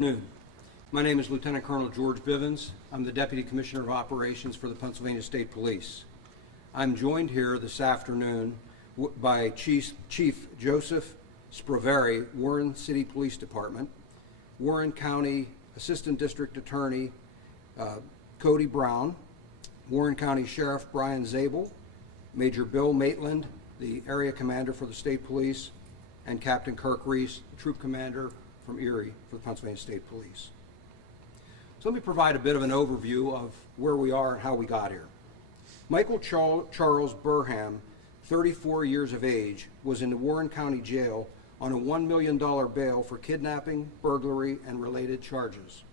Afternoon. My name is Lieutenant Colonel George Bivens. I'm the Deputy Commissioner of Operations for the Pennsylvania State Police. I'm joined here this afternoon by Chief Joseph Sproveri, Warren City Police Department, Warren County Assistant District Attorney Cody Brown, Warren County Sheriff Brian Zabel, Major Bill Maitland, the Area Commander for the State Police, and Captain Kirk Reese, Troop Commander from Erie for the Pennsylvania State Police. So let me provide a bit of an overview of where we are and how we got here. Michael Charles Burham, 34 years of age, was in the Warren County Jail on a $1 million bail for kidnapping, burglary, and related charges.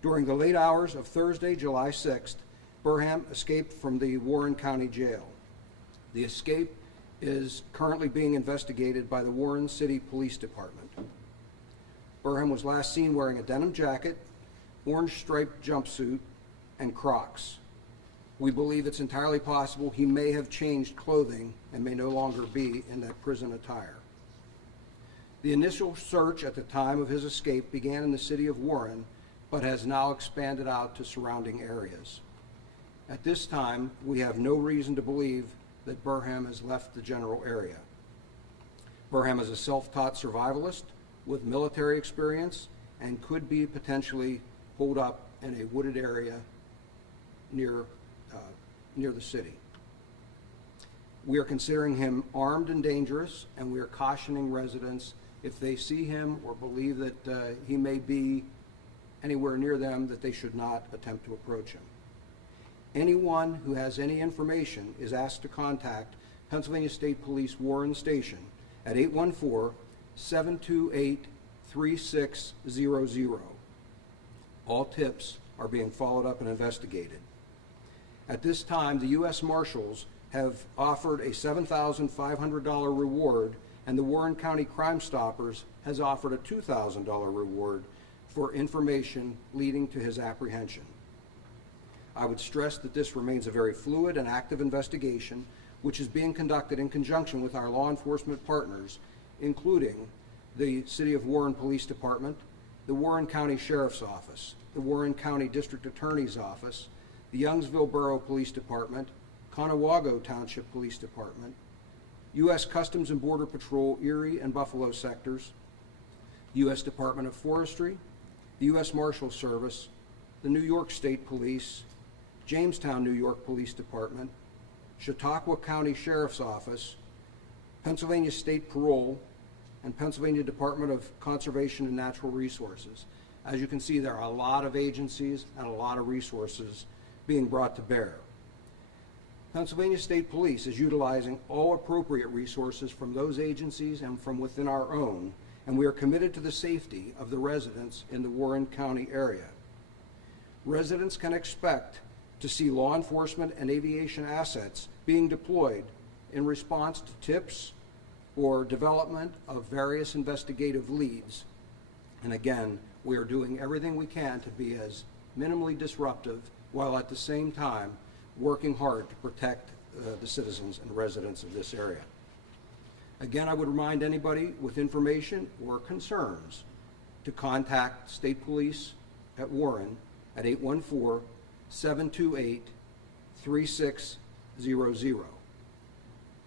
During the late hours of Thursday, July 6th, Burham escaped from the Warren County Jail. The escape is currently being investigated by the Warren City Police Department. Burham was last seen wearing a denim jacket, orange striped jumpsuit, and Crocs. We believe it's entirely possible he may have changed clothing and may no longer be in that prison attire. The initial search at the time of his escape began in the city of Warren, but has now expanded out to surrounding areas. At this time, we have no reason to believe that Burham has left the general area. Burham is a self-taught survivalist with military experience and could be potentially holed up in a wooded area near the city. We are considering him armed and dangerous, and we are cautioning residents if they see him or believe that he may be anywhere near them, that they should not attempt to approach him. Anyone who has any information is asked to contact Pennsylvania State Police Warren Station at 814-728-3600. All tips are being followed up and investigated. At this time, the U.S. Marshals have offered a $7,500 reward, and the Warren County Crime Stoppers has offered a $2,000 reward for information leading to his apprehension. I would stress that this remains a very fluid and active investigation, which is being conducted in conjunction with our law enforcement partners, including the City of Warren Police Department, the Warren County Sheriff's Office, the Warren County District Attorney's Office, the Youngsville Borough Police Department, Conewago Township Police Department, U.S. Customs and Border Patrol Erie and Buffalo sectors, U.S. Department of Forestry, the U.S. Marshal Service, the New York State Police, Jamestown, New York Police Department, Chautauqua County Sheriff's Office, Pennsylvania State Parole, and Pennsylvania Department of Conservation and Natural Resources. As you can see, there are a lot of agencies and a lot of resources being brought to bear. Pennsylvania State Police is utilizing all appropriate resources from those agencies and from within our own, and we are committed to the safety of the residents in the Warren County area. Residents can expect to see law enforcement and aviation assets being deployed in response to tips or development of various investigative leads. And again, we are doing everything we can to be as minimally disruptive while at the same time working hard to protect the citizens and residents of this area. Again, I would remind anybody with information or concerns to contact State Police at Warren at 814-728-3600.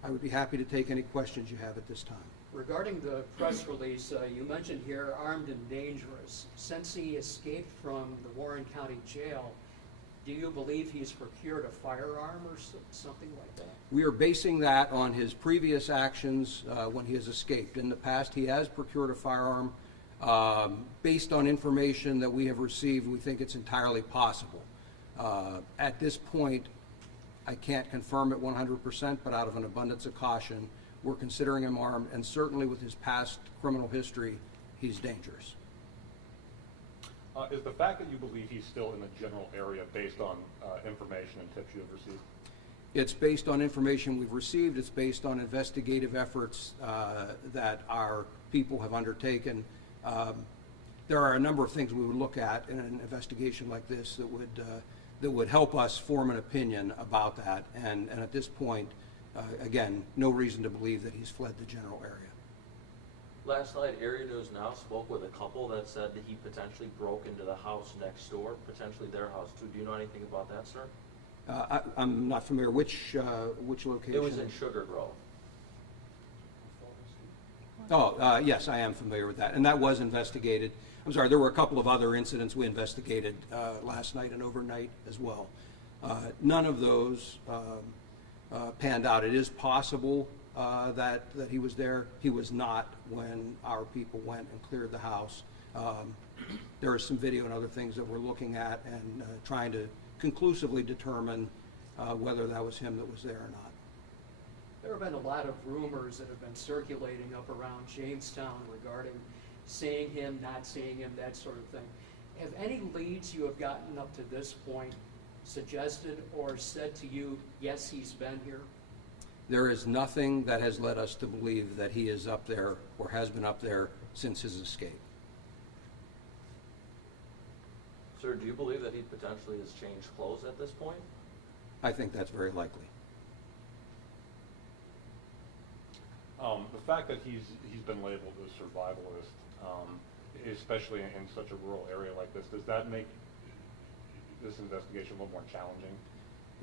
I would be happy to take any questions you have at this time. Regarding the press release, you mentioned here armed and dangerous. Since he escaped from the Warren County Jail, do you believe he's procured a firearm or something like that? We are basing that on his previous actions when he has escaped. In the past, he has procured a firearm. Based on information that we have received, we think it's entirely possible. At this point, I can't confirm it 100%, but out of an abundance of caution, we're considering him armed, and certainly with his past criminal history, he's dangerous. Is the fact that you believe he's still in the general area based on information and tips you have received? It's based on information we've received. It's based on investigative efforts that our people have undertaken. There are a number of things we would look at in an investigation like this that would help us form an opinion about that. And at this point, again, no reason to believe that he's fled the general area. Last night, Area News Now spoke with a couple that said that he potentially broke into the house next door, potentially their house too. Do you know anything about that, sir? I'm not familiar. Which location? It was in Sugar Grove. Oh, yes, I am familiar with that, and that was investigated. I'm sorry, there were a couple of other incidents we investigated last night and overnight as well. None of those panned out. It is possible that he was there. He was not when our people went and cleared the house. There is some video and other things that we're looking at and trying to conclusively determine whether that was him that was there or not. There have been a lot of rumors that have been circulating up around Jamestown regarding seeing him, not seeing him, that sort of thing. Have any leads you have gotten up to this point suggested or said to you, yes, he's been here? There is nothing that has led us to believe that he is up there or has been up there since his escape. Sir, do you believe that he potentially has changed clothes at this point? I think that's very likely. The fact that he's been labeled a survivalist, especially in such a rural area like this, does that make this investigation a little more challenging?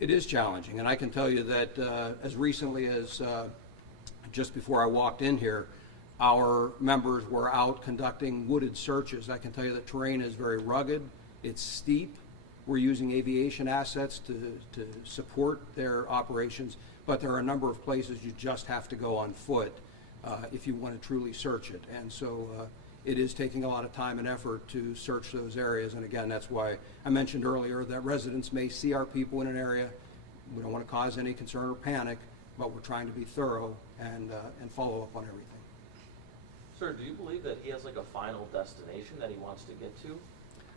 It is challenging, and I can tell you that as recently as just before I walked in here, our members were out conducting wooded searches. I can tell you the terrain is very rugged, it's steep. We're using aviation assets to support their operations, but there are a number of places you just have to go on foot if you want to truly search it. And so it is taking a lot of time and effort to search those areas. And again, that's why I mentioned earlier that residents may see our people in an area. We don't want to cause any concern or panic, but we're trying to be thorough and follow up on everything. Sir, do you believe that he has like a final destination that he wants to get to?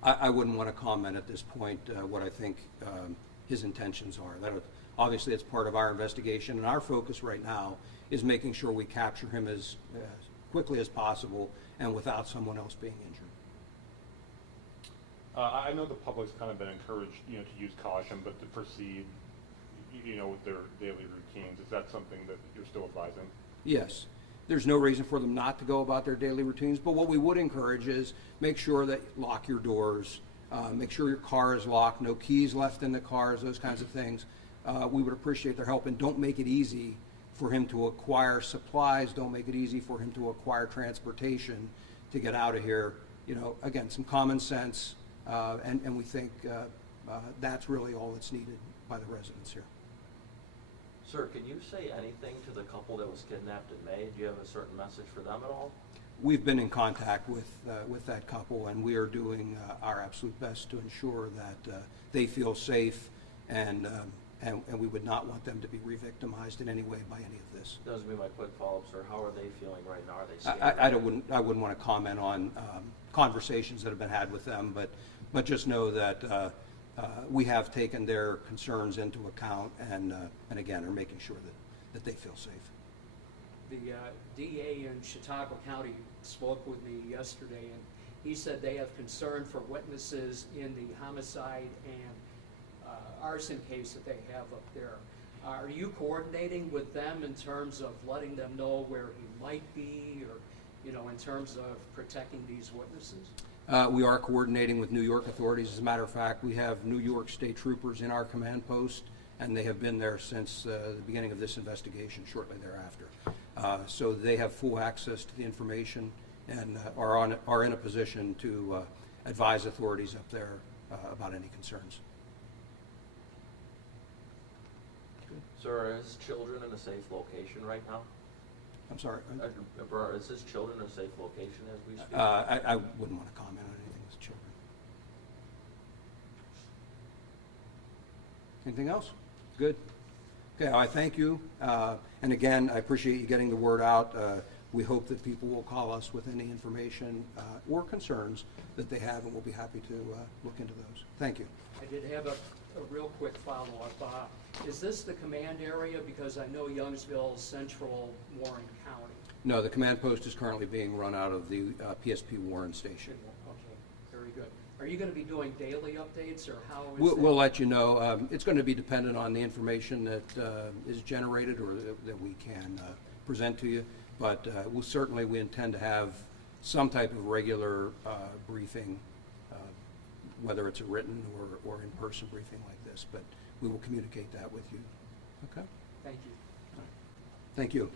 I wouldn't want to comment at this point what I think his intentions are. Obviously, it's part of our investigation, and our focus right now is making sure we capture him as quickly as possible and without someone else being injured. I know the public's kind of been encouraged, to use caution, but to proceed, with their daily routines. Is that something that you're still advising? Yes. There's no reason for them not to go about their daily routines, but what we would encourage is make sure that lock your doors, make sure your car is locked, no keys left in the cars, those kinds of things. We would appreciate their help, and don't make it easy for him to acquire supplies, don't make it easy for him to acquire transportation to get out of here. Again, some common sense, and we think that's really all that's needed by the residents here. Sir, can you say anything to the couple that was kidnapped in May? Do you have a certain message for them at all? We've been in contact with that couple, and we are doing our absolute best to ensure that they feel safe, and we would not want them to be re-victimized in any way by any of this. That was going to be my quick follow-up, sir. How are they feeling right now? Are they scared? I wouldn't want to comment on conversations that have been had with them, but just know that we have taken their concerns into account, and again, are making sure that they feel safe. The DA in Chautauqua County spoke with me yesterday, and he said they have concern for witnesses in the homicide and arson case that they have up there. Are you coordinating with them in terms of letting them know where he might be, or in terms of protecting these witnesses? We are coordinating with New York authorities. As a matter of fact, we have New York State troopers in our command post, and they have been there since the beginning of this investigation, shortly thereafter. So they have full access to the information and are in a position to advise authorities up there about any concerns. Sir, are his children in a safe location right now? I'm sorry? Is his children in a safe location as we speak? I wouldn't want to comment on anything with children. Anything else? Good. Okay, I thank you. And again, I appreciate you getting the word out. We hope that people will call us with any information or concerns that they have, and we'll be happy to look into those. Thank you. I did have a real quick follow-up. Is this the command area? Because I know Youngsville is central Warren County. No, the command post is currently being run out of the PSP Warren Station. Okay, very good. Are you going to be doing daily updates, or how is We'll let you know. It's going to be dependent on the information that is generated or that we can present to you. But we intend to have some type of regular briefing, whether it's a written or in-person briefing like this. But we will communicate that with you. Okay? Thank you. Thank you.